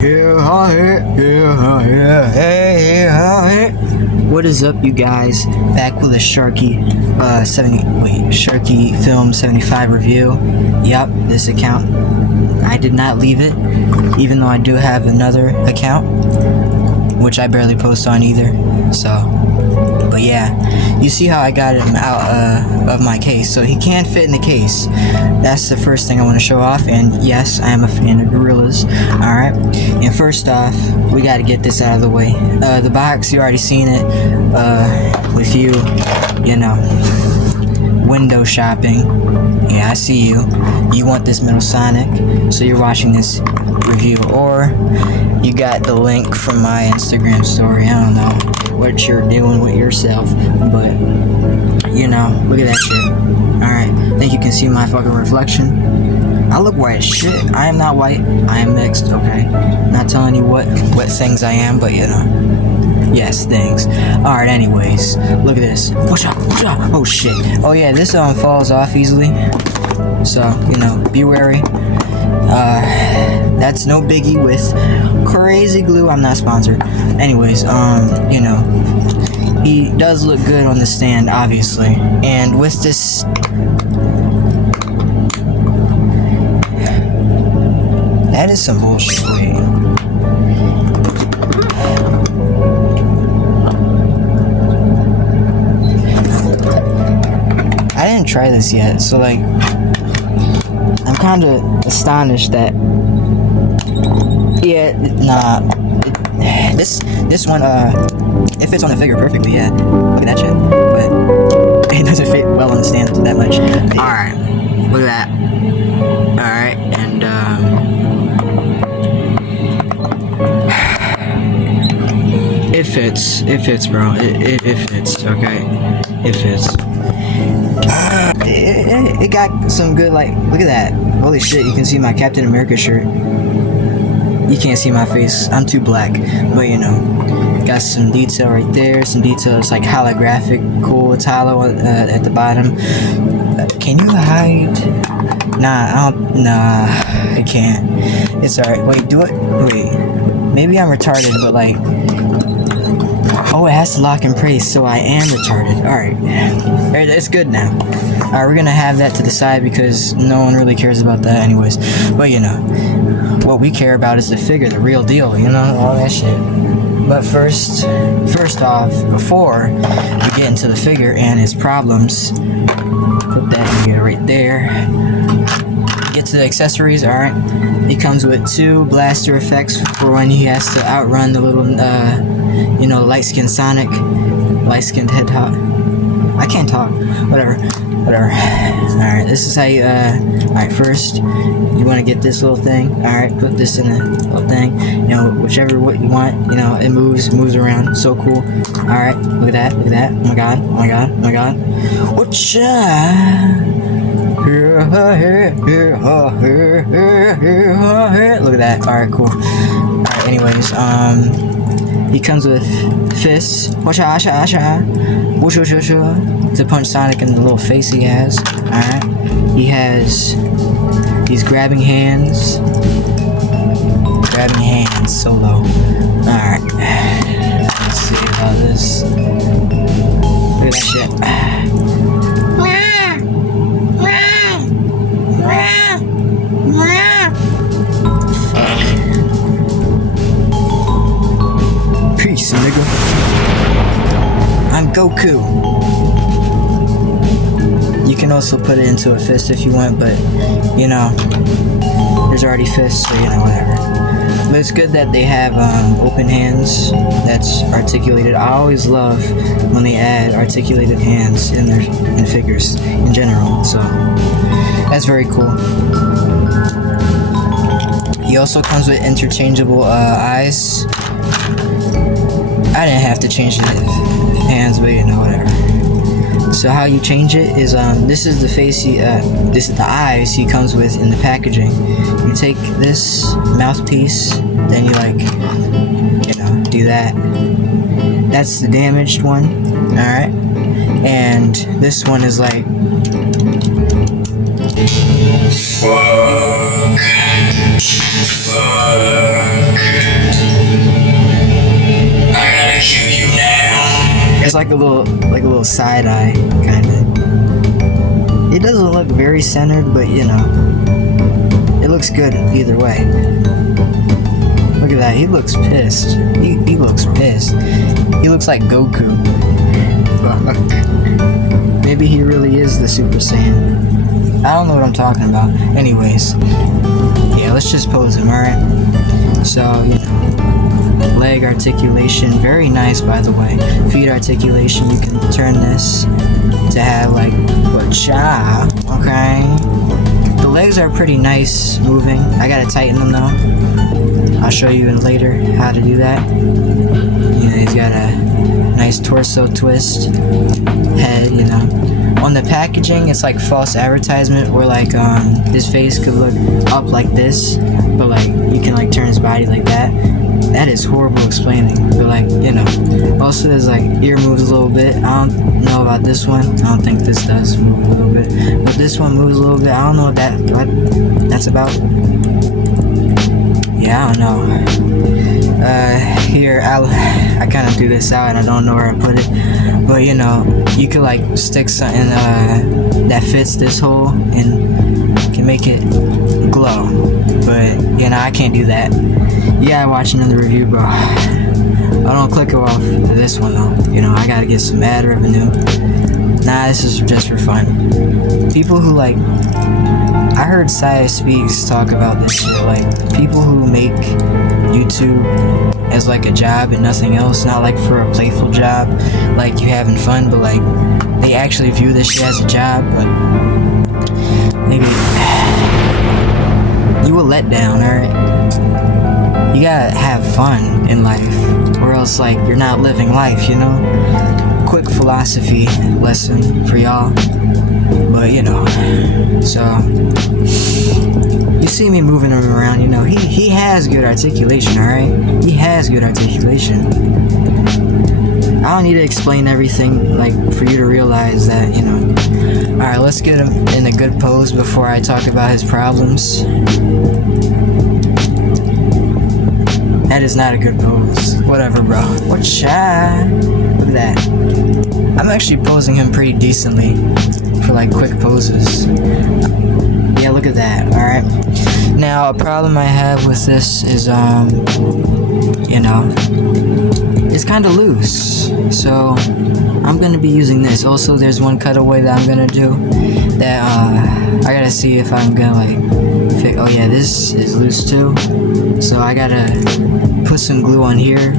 What is up, you guys? Back with a Sharky Sharky Film 75 review. Yup, this account, I did not leave it, even though I do have another account, which I barely post on either. So, but yeah, you see how I got him out of my case, so he can fit in the case. That's the first thing I want to show off. And yes, I am a fan of gorillas. Alright, and first off, we got to get this out of the way. The box, you already seen it with you know, window shopping. Yeah, I see you. You want this Metal Sonic, so you're watching this review, or you got the link from my Instagram story. I don't know what you're doing with yourself, but you know, look at that shit. Alright, think you can see my fucking reflection? I look white as shit. I am not white, I am mixed, okay? Not telling you what things I am, but you know, yes, things. Alright, anyways, look at this. Watch out, watch out. Oh shit. Oh yeah, this falls off easily, so you know, be wary. That's no biggie with crazy glue. I'm not sponsored. Anyways, you know, he does look good on the stand, obviously. And with this, that is some bullshit. Wait. I didn't try this yet, so like, I'm kind of astonished that, yeah, nah, this one, it fits on the figure perfectly, yeah, look at that shit, but it doesn't fit well on the stand that much. Alright, look at that. Alright, and, it fits, bro, it fits, okay, it fits. It got some good, like, look at that. Holy shit, you can see my Captain America shirt. You can't see my face, I'm too black, but you know, got some detail right there, some details like holographic, cool, it's hollow at the bottom. Can you hide? Nah, I can't. It's alright, wait, do it, wait, maybe I'm retarded, but like, oh, it has to lock in place, so I am retarded. Alright, it's good now. Alright, we're gonna have that to the side because no one really cares about that anyways. But you know, what we care about is the figure, the real deal, you know, all that shit. But first off, before we get into the figure and its problems, put that in right there. Get to the accessories, alright. He comes with 2 blaster effects for when he has to outrun the little, you know, light-skinned Sonic, light-skinned Hedgehog. I can't talk. Whatever. Alright, this is how you, alright, first, you want to get this little thing. Alright, put this in the little thing. You know, whichever what you want, you know, it moves around. So cool. Alright, look at that. Oh my god. Look at that. Alright, cool. Alright, anyways, he comes with fists. To punch Sonic in the little face he has. Alright. He has these grabbing hands. Solo. Alright. Let's see about this. Look at that shit. Fuck. Peace, nigga. I'm Goku. You can also put it into a fist if you want, but you know, there's already fists, so you know, whatever. But it's good that they have open hands that's articulated. I always love when they add articulated hands in figures in general, so that's very cool. He also comes with interchangeable eyes. I didn't have to change the hands, but you know, whatever. So how you change it is, this is the face this is the eyes he comes with in the packaging. You take this mouthpiece, then you like, you know, do that. That's the damaged one, alright? And this one is like, Fuck. Fuck. I gotta kill you now. It's like a little side eye, kinda. It doesn't look very centered, but you know, it looks good either way. Look at that, he looks pissed. He looks pissed. He looks like Goku. Fuck. Maybe he really is the Super Saiyan. I don't know what I'm talking about. Anyways, yeah, let's just pose him, alright? So, you know, leg articulation, very nice by the way. Feet articulation, you can turn this to have like cha, okay? The legs are pretty nice moving. I gotta tighten them though. I'll show you in later how to do that. You know, he's got a nice torso twist, head, you know. On the packaging, it's like false advertisement where like his face could look up like this, but like you can like turn his body like that. That is horrible explaining, but like, you know. Also there's like ear moves a little bit. I don't know about this one. I don't think this does move a little bit, but this one moves a little bit. I don't know what that's about. Yeah, I don't know. Here, I kind of threw this out and I don't know where I put it, but you know, you could like stick something that fits this hole and can make it glow, but you know, I can't do that. You gotta watch another review, bro. I don't click it off this one though, you know, I gotta get some ad revenue. Nah, this is just for fun. People who like, I heard Saya Speaks talk about this shit, like people who make YouTube as like a job and nothing else, not like for a playful job, like you having fun, but like they actually view this shit as a job, but maybe you a letdown, alright? You gotta have fun in life, or else like you're not living life, you know? Quick philosophy lesson for y'all. But you know, so you see me moving him around, you know, he has good articulation, alright? He has good articulation. I don't need to explain everything, like, for you to realize that, you know. Alright, let's get him in a good pose before I talk about his problems. That is not a good pose. Whatever, bro. What's that? Look at that. I'm actually posing him pretty decently for like quick poses. Yeah, look at that. Alright. Now, a problem I have with this is, you know, it's kind of loose. So, I'm going to be using this. Also, there's one cutaway that I'm going to do that, I got to see if I'm going to like, oh yeah, this is loose too. So, I got to put some glue on here,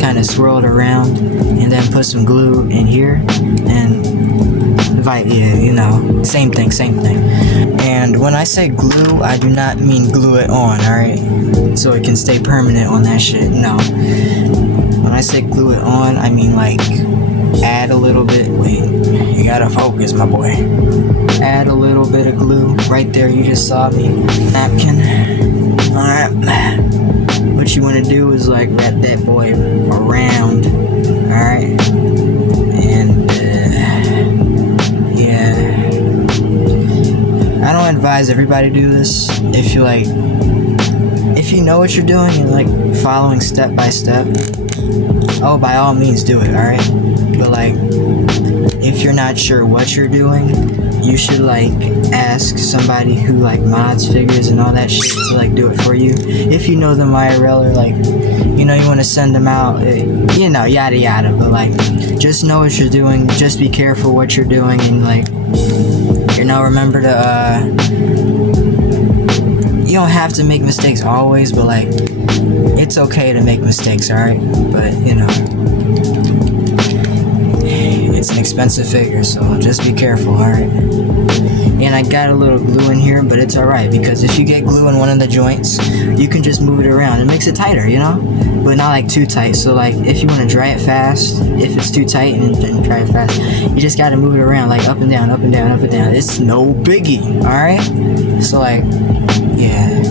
kind of swirl it around, and then put some glue in here, and yeah, you know, same thing. And when I say glue, I do not mean glue it on, alright? So it can stay permanent on that shit, no. When I say glue it on, I mean like add a little bit, wait, you gotta focus, my boy. Add a little bit of glue, right there, you just saw me, napkin. Alright, what you wanna do is like wrap that boy around, alright? And yeah, I don't advise everybody do this. If you like, if you know what you're doing and like following step by step, oh, by all means do it, alright? But like, if you're not sure what you're doing, you should like ask somebody who like mods figures and all that shit to like do it for you. If you know them IRL, or like, you know, you want to send them out, you know, yada yada. But like, just know what you're doing. Just be careful what you're doing, and like, you know, remember to you don't have to make mistakes always, but like, it's okay to make mistakes, alright? But you know, it's an expensive figure, so just be careful, alright? And I got a little glue in here, but it's alright, because if you get glue in one of the joints, you can just move it around. It makes it tighter, you know? But not like too tight. So like, if you want to dry it fast, if it's too tight and dry it fast, you just gotta move it around, like up and down, up and down, up and down. It's no biggie, alright? So like, yeah.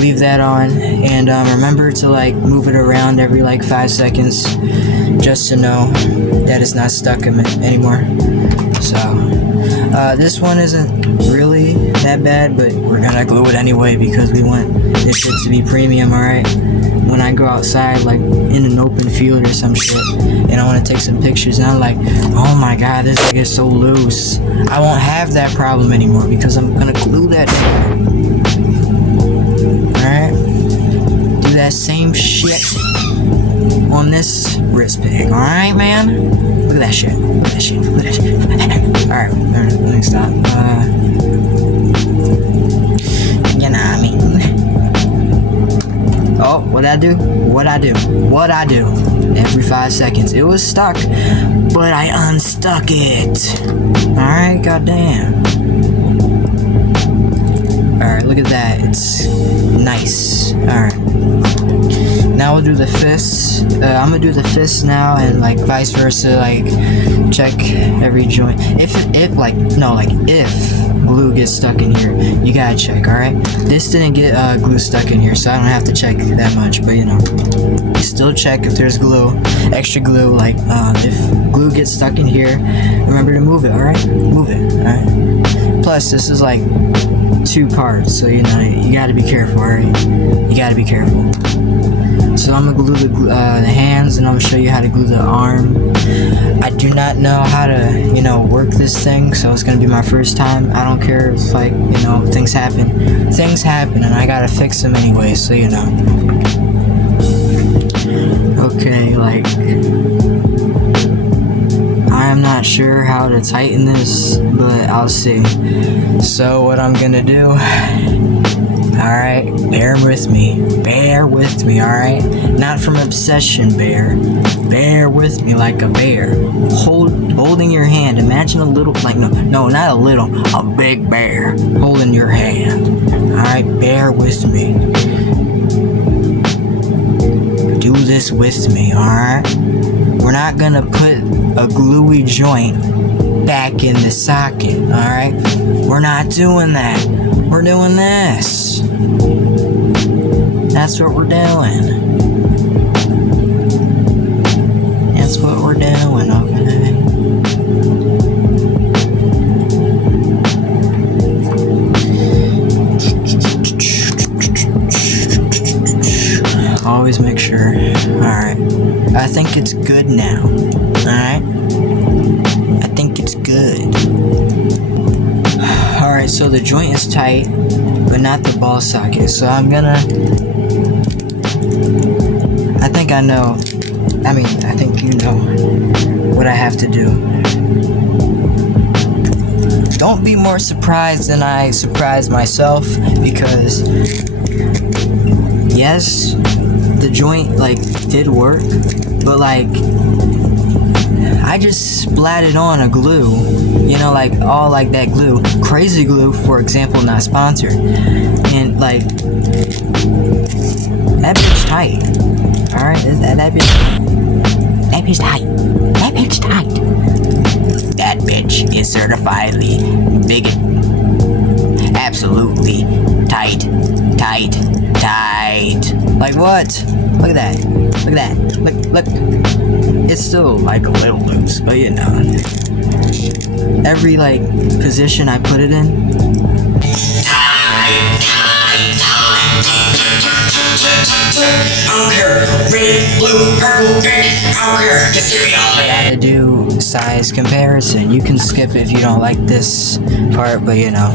Leave that on, and remember to like move it around every like 5 seconds, just to know that it's not stuck anymore. So This one isn't really that bad, but we're gonna glue it anyway because we want this shit to be premium, alright? When I go outside, like in an open field or some shit, and I want to take some pictures, and I'm like, oh my god, this thing is so loose. I won't have that problem anymore because I'm gonna glue that shit. Alright? Do that same shit on this wrist peg, alright, man? Look at that shit. Look at that shit. Look at that shit. Alright, let me stop. You know what I mean? Oh, what'd I do? What'd I do? Every 5 seconds. It was stuck, but I unstuck it. Alright, goddamn. Alright, look at that. It's nice. Alright. Now we'll do the fists. I'm gonna do the fists now, and like vice versa, like check every joint. If glue gets stuck in here, you gotta check, alright? This didn't get glue stuck in here, so I don't have to check that much, but you know, still check if there's glue, extra glue, like if glue gets stuck in here, remember to move it, alright? Move it, alright? Plus, this is like 2 parts, so you know, you gotta be careful, alright? You gotta be careful. So I'm gonna glue the hands, and I'm gonna show you how to glue the arm. I do not know how to, you know, work this thing, so it's gonna be my first time. I don't care if, like, you know, things happen. Things happen, and I gotta fix them anyway, so you know. Okay, like, I'm not sure how to tighten this, but I'll see. So what I'm gonna do, alright, bear with me, alright? Not from obsession, bear with me like a bear. Holding your hand, imagine a little, like, no, not a little, a big bear holding your hand. Alright, bear with me. Do this with me, alright? We're not gonna put a gluey joint back in the socket, alright? We're not doing that. We're doing this. That's what we're doing. That's what we're doing, okay? Always make sure. Alright. I think it's good now. Alright? I think it's good. Alright, so the joint is tight, but not the ball socket. So I'm gonna... I think I know. I mean, I think you know what I have to do. Don't be more surprised than I surprised myself, because yes, the joint like did work, but like I just splatted on a glue, you know, like all like that glue, crazy glue, for example, not sponsored, and like that bitch tight. All right, that bitch tight. That bitch tight. That bitch is certifiedly big, absolutely tight. Like what? Look at that. Look at that. Look. It's still like a little loose, but you know. Every like position I put it in. I don't care. Red, blue, purple, pink. I don't care. Just give me all. I gotta do size comparison. You can skip if you don't like this part, but you know,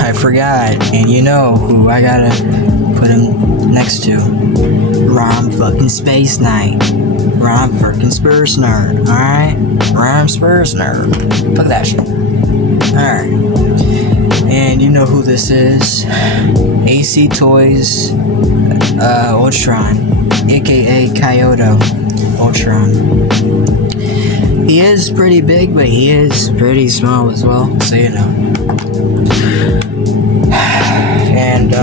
I forgot, and you know who I gotta put him next to. Rom fucking Space Knight. Rom fucking Spurs Nerd. Alright? Rom Spurs Nerd. Look at that shit. Alright. And you know who this is. AC Toys Ultron, aka Kyoto Ultron. He is pretty big, but he is pretty small as well, so you know. And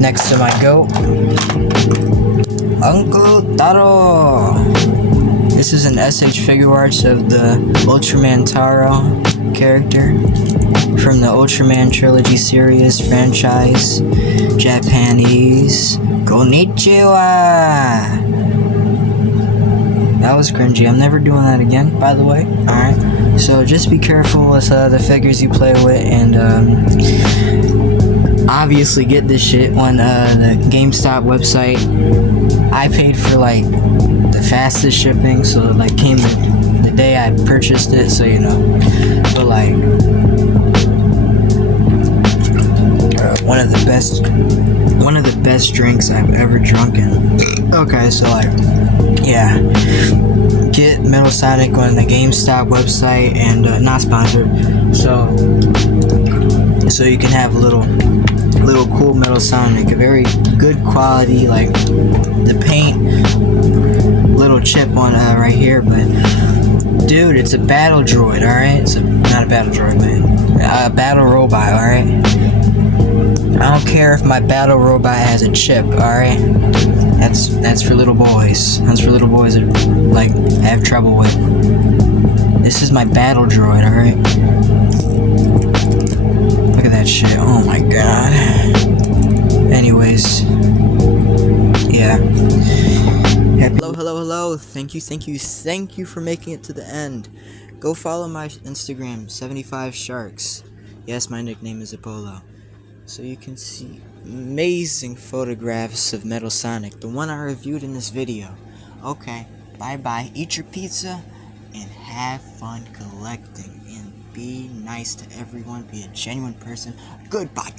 next to my goat, Uncle Taro. This is an SH figure arts of the Ultraman Taro character from the Ultraman Trilogy series franchise, Japanese. Konnichiwa! That was cringy. I'm never doing that again, by the way. Alright. So just be careful with the figures you play with, and obviously get this shit on the GameStop website. I paid for like the fastest shipping, so it like came the day I purchased it, so you know. But like one of the best drinks I've ever drunken. Okay, so like yeah, get Metal Sonic on the GameStop website, and not sponsored, so you can have a little cool Metal Sonic, a very good quality, like the paint, little chip on right here, but dude, it's a battle droid, alright? It's not a battle droid, man, a battle robot, alright? I don't care if my battle robot has a chip, alright? That's for little boys. That's for little boys that like have trouble with. This is my battle droid, alright? Look at that shit. Oh my god. Anyways. Yeah. Hello. Thank you for making it to the end. Go follow my Instagram, 75sharks. Yes, my nickname is Apollo. So you can see amazing photographs of Metal Sonic, the one I reviewed in this video. Okay, bye, eat your pizza, and have fun collecting, and be nice to everyone, be a genuine person. Goodbye.